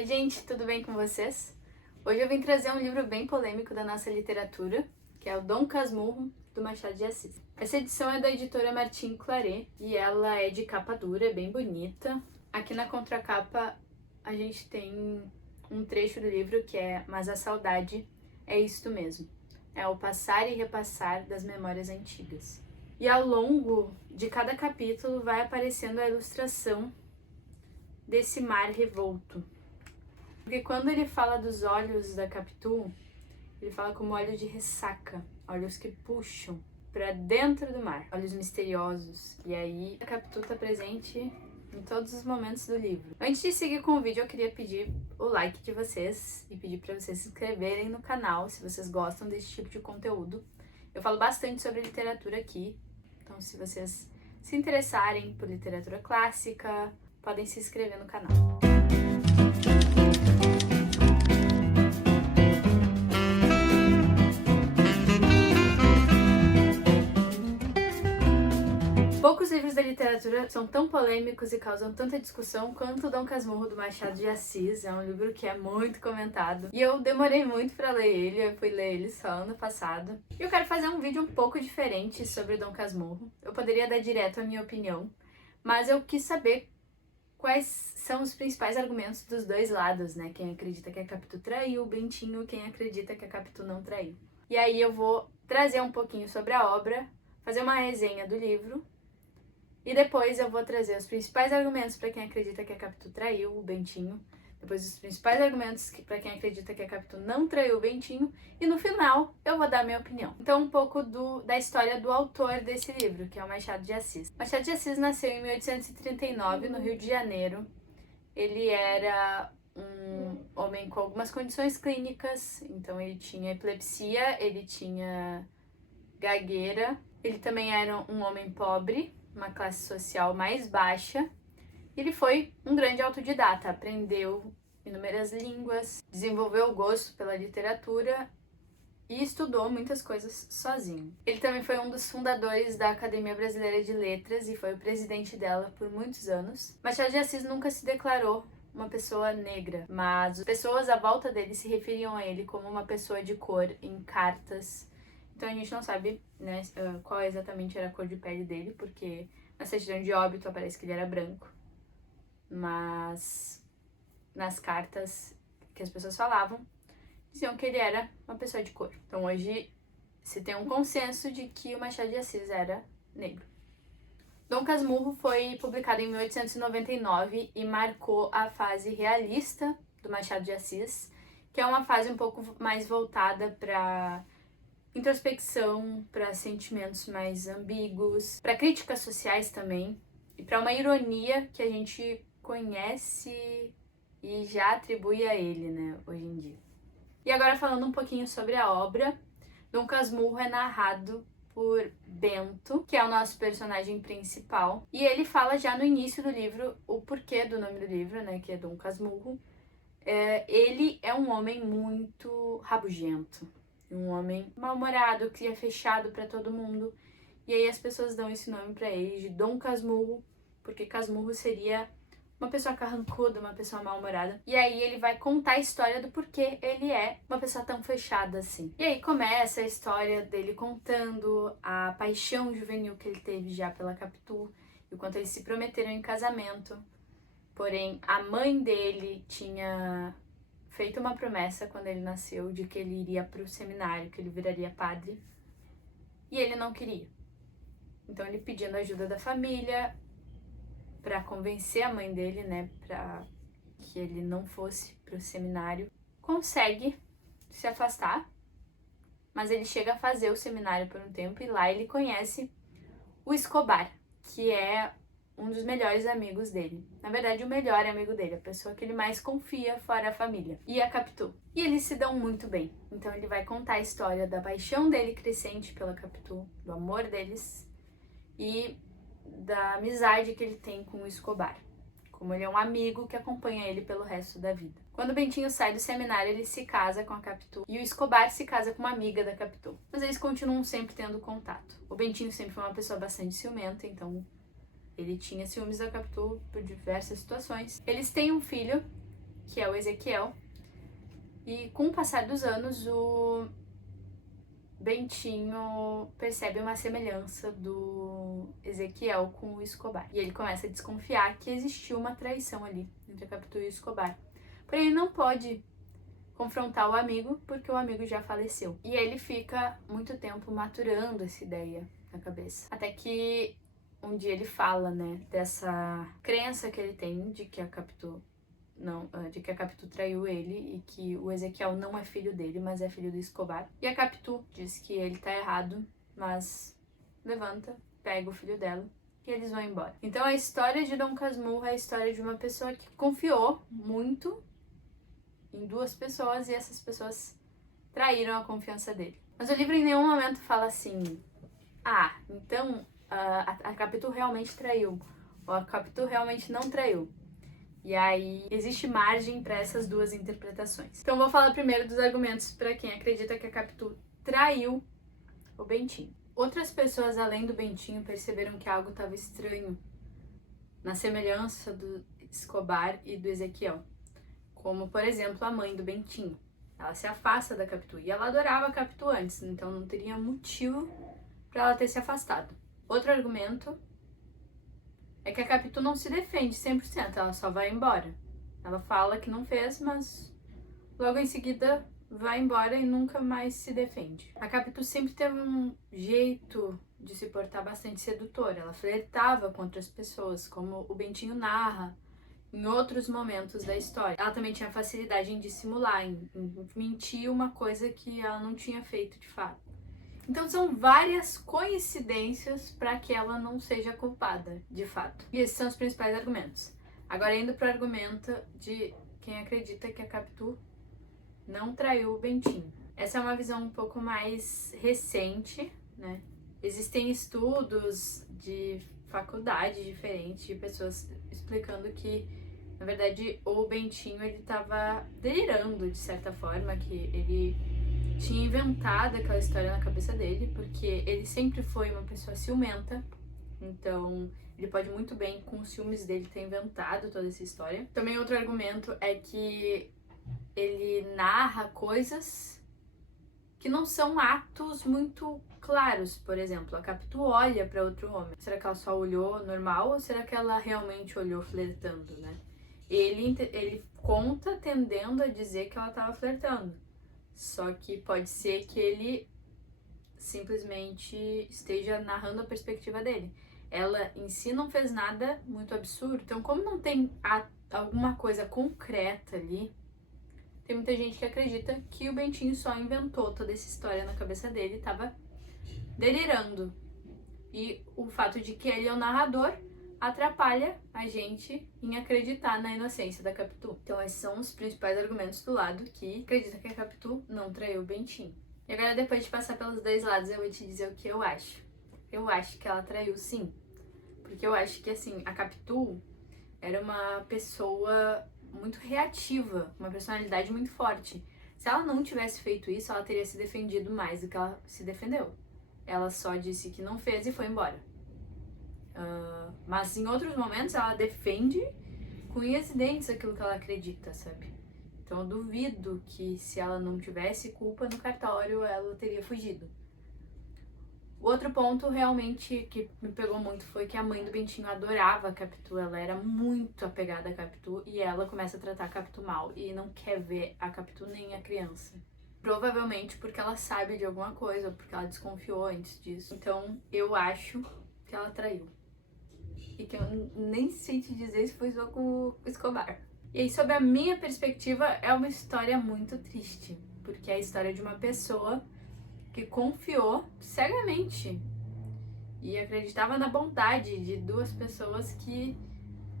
Oi gente, tudo bem com vocês? Hoje eu vim trazer um livro bem polêmico da nossa literatura, que é o Dom Casmurro, do Machado de Assis. Essa edição é da editora Martin Claret e ela é de capa dura, é bem bonita. Aqui na contracapa a gente tem um trecho do livro que é "Mas a saudade é isto mesmo, é o passar e repassar das memórias antigas". E ao longo de cada capítulo vai aparecendo a ilustração desse mar revolto. Porque quando ele fala dos olhos da Capitu, ele fala como olhos de ressaca, olhos que puxam para dentro do mar, olhos misteriosos. E aí a Capitu tá presente em todos os momentos do livro. Antes de seguir com o vídeo, eu queria pedir o like de vocês e pedir para vocês se inscreverem no canal se vocês gostam desse tipo de conteúdo. Eu falo bastante sobre literatura aqui, então se vocês se interessarem por literatura clássica, podem se inscrever no canal. Poucos livros da literatura são tão polêmicos e causam tanta discussão quanto o Dom Casmurro, do Machado de Assis. É um livro que é muito comentado e eu demorei muito para ler ele, eu fui ler ele só ano passado. E eu quero fazer um vídeo um pouco diferente sobre o Dom Casmurro. Eu poderia dar direto a minha opinião, mas eu quis saber quais são os principais argumentos dos dois lados, né? Quem acredita que a Capitu traiu o Bentinho, quem acredita que a Capitu não traiu. E aí eu vou trazer um pouquinho sobre a obra, fazer uma resenha do livro, e depois eu vou trazer os principais argumentos para quem acredita que a Capitu traiu o Bentinho, depois os principais argumentos para quem acredita que a Capitu não traiu o Bentinho, e no final eu vou dar minha opinião. Então um pouco da história do autor desse livro, que é o Machado de Assis. Machado de Assis nasceu em 1839, no Rio de Janeiro. Ele era um homem com algumas condições clínicas, então ele tinha epilepsia, ele tinha gagueira, ele também era um homem pobre, uma classe social mais baixa. Ele foi um grande autodidata, aprendeu inúmeras línguas, desenvolveu o gosto pela literatura e estudou muitas coisas sozinho. Ele também foi um dos fundadores da Academia Brasileira de Letras e foi o presidente dela por muitos anos. Machado de Assis nunca se declarou uma pessoa negra, mas as pessoas à volta dele se referiam a ele como uma pessoa de cor em cartas. Então a gente não sabe, né, qual exatamente era a cor de pele dele, porque na certidão de óbito aparece que ele era branco. Mas nas cartas que as pessoas falavam, diziam que ele era uma pessoa de cor. Então hoje se tem um consenso de que o Machado de Assis era negro. Dom Casmurro foi publicado em 1899 e marcou a fase realista do Machado de Assis, que é uma fase um pouco mais voltada para introspecção, para sentimentos mais ambíguos, para críticas sociais também, e para uma ironia que a gente conhece e já atribui a ele, né, hoje em dia. E agora falando um pouquinho sobre a obra, Dom Casmurro é narrado por Bento, que é o nosso personagem principal, e ele fala já no início do livro o porquê do nome do livro, né, que é Dom Casmurro. Ele é um homem muito rabugento, um homem mal-humorado, que é fechado para todo mundo, e aí as pessoas dão esse nome para ele de Dom Casmurro, porque Casmurro seria uma pessoa carrancuda, uma pessoa mal-humorada. E aí ele vai contar a história do porquê ele é uma pessoa tão fechada assim. E aí começa a história dele contando a paixão juvenil que ele teve já pela Capitu, e o quanto eles se prometeram em casamento. Porém, a mãe dele tinha feito uma promessa quando ele nasceu de que ele iria para o seminário, que ele viraria padre, e ele não queria. Então ele pedindo ajuda da família para convencer a mãe dele, né, para que ele não fosse para o seminário, consegue se afastar, mas ele chega a fazer o seminário por um tempo e lá ele conhece o Escobar, que é um dos melhores amigos dele. Na verdade, o melhor amigo dele, a pessoa que ele mais confia fora a família, e a Capitu. E eles se dão muito bem. Então ele vai contar a história da paixão dele crescente pela Capitu, do amor deles e da amizade que ele tem com o Escobar. Como ele é um amigo que acompanha ele pelo resto da vida. Quando o Bentinho sai do seminário, ele se casa com a Capitu e o Escobar se casa com uma amiga da Capitu. Mas eles continuam sempre tendo contato. O Bentinho sempre foi uma pessoa bastante ciumenta, então ele tinha ciúmes da Capitu por diversas situações. Eles têm um filho, que é o Ezequiel. E com o passar dos anos, o Bentinho percebe uma semelhança do Ezequiel com o Escobar. E ele começa a desconfiar que existiu uma traição ali entre a Capitu e o Escobar. Porém, ele não pode confrontar o amigo porque o amigo já faleceu. E ele fica muito tempo maturando essa ideia na cabeça. Até que um dia ele fala, né, dessa crença que ele tem de que a Capitu traiu ele e que o Ezequiel não é filho dele, mas é filho do Escobar. E a Capitu diz que ele tá errado, mas levanta, pega o filho dela e eles vão embora. Então a história de Dom Casmurro é a história de uma pessoa que confiou muito em duas pessoas e essas pessoas traíram a confiança dele. Mas o livro em nenhum momento fala assim: então a Capitu realmente traiu, ou a Capitu realmente não traiu. E aí existe margem para essas duas interpretações. Então vou falar primeiro dos argumentos para quem acredita que a Capitu traiu o Bentinho. Outras pessoas além do Bentinho perceberam que algo estava estranho na semelhança do Escobar e do Ezequiel. Como, por exemplo, a mãe do Bentinho. Ela se afasta da Capitu e ela adorava a Capitu antes, então não teria motivo para ela ter se afastado. Outro argumento é que a Capitu não se defende 100%, ela só vai embora. Ela fala que não fez, mas logo em seguida vai embora e nunca mais se defende. A Capitu sempre teve um jeito de se portar bastante sedutor. Ela flertava com outras pessoas, como o Bentinho narra em outros momentos da história. Ela também tinha facilidade em dissimular, em mentir uma coisa que ela não tinha feito de fato. Então são várias coincidências para que ela não seja culpada, de fato. E esses são os principais argumentos. Agora indo para o argumento de quem acredita que a Capitu não traiu o Bentinho. Essa é uma visão um pouco mais recente, né? Existem estudos de faculdade diferentes, de pessoas explicando que, na verdade, o Bentinho ele estava delirando de certa forma, que ele tinha inventado aquela história na cabeça dele, porque ele sempre foi uma pessoa ciumenta, então ele pode muito bem, com os ciúmes dele, ter inventado toda essa história. Também outro argumento é que ele narra coisas que não são atos muito claros. Por exemplo, a Capitu olha para outro homem. Será que ela só olhou normal ou será que ela realmente olhou flertando, né? Ele conta tendendo a dizer que ela estava flertando. Só que pode ser que ele simplesmente esteja narrando a perspectiva dele. Ela em si não fez nada muito absurdo. Então, como não tem alguma coisa concreta ali, tem muita gente que acredita que o Bentinho só inventou toda essa história na cabeça dele, estava delirando. E o fato de que ele é o narrador atrapalha a gente em acreditar na inocência da Capitu. Então esses são os principais argumentos do lado que acredita que a Capitu não traiu o Bentinho. E agora, depois de passar pelos dois lados, eu vou te dizer o que eu acho. Eu acho que ela traiu sim. Porque eu acho que, assim, a Capitu era uma pessoa muito reativa, uma personalidade muito forte. Se ela não tivesse feito isso, ela teria se defendido mais do que ela se defendeu. Ela só disse que não fez e foi embora. Mas em outros momentos ela defende com unhas e dentes aquilo que ela acredita, sabe? Então eu duvido que se ela não tivesse culpa no cartório, ela teria fugido. O outro ponto realmente que me pegou muito foi que a mãe do Bentinho adorava a Capitu, ela era muito apegada à Capitu e ela começa a tratar a Capitu mal e não quer ver a Capitu nem a criança. Provavelmente porque ela sabe de alguma coisa, ou porque ela desconfiou antes disso. Então eu acho que ela traiu. E que eu nem sei te dizer se foi só com o Escobar. E aí, sob a minha perspectiva, é uma história muito triste. Porque é a história de uma pessoa que confiou cegamente e acreditava na bondade de duas pessoas que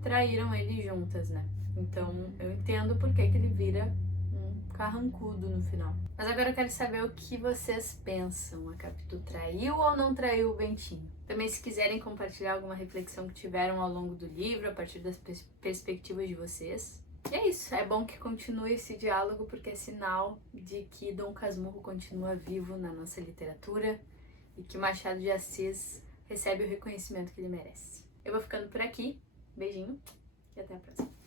traíram ele juntas, né? Então eu entendo por que ele vira um carrancudo no final. Mas agora eu quero saber o que vocês pensam. A Capitu traiu ou não traiu o Bentinho? Também, se quiserem compartilhar alguma reflexão que tiveram ao longo do livro, a partir das perspectivas de vocês. E é isso, é bom que continue esse diálogo, porque é sinal de que Dom Casmurro continua vivo na nossa literatura e que Machado de Assis recebe o reconhecimento que ele merece. Eu vou ficando por aqui, beijinho e até a próxima.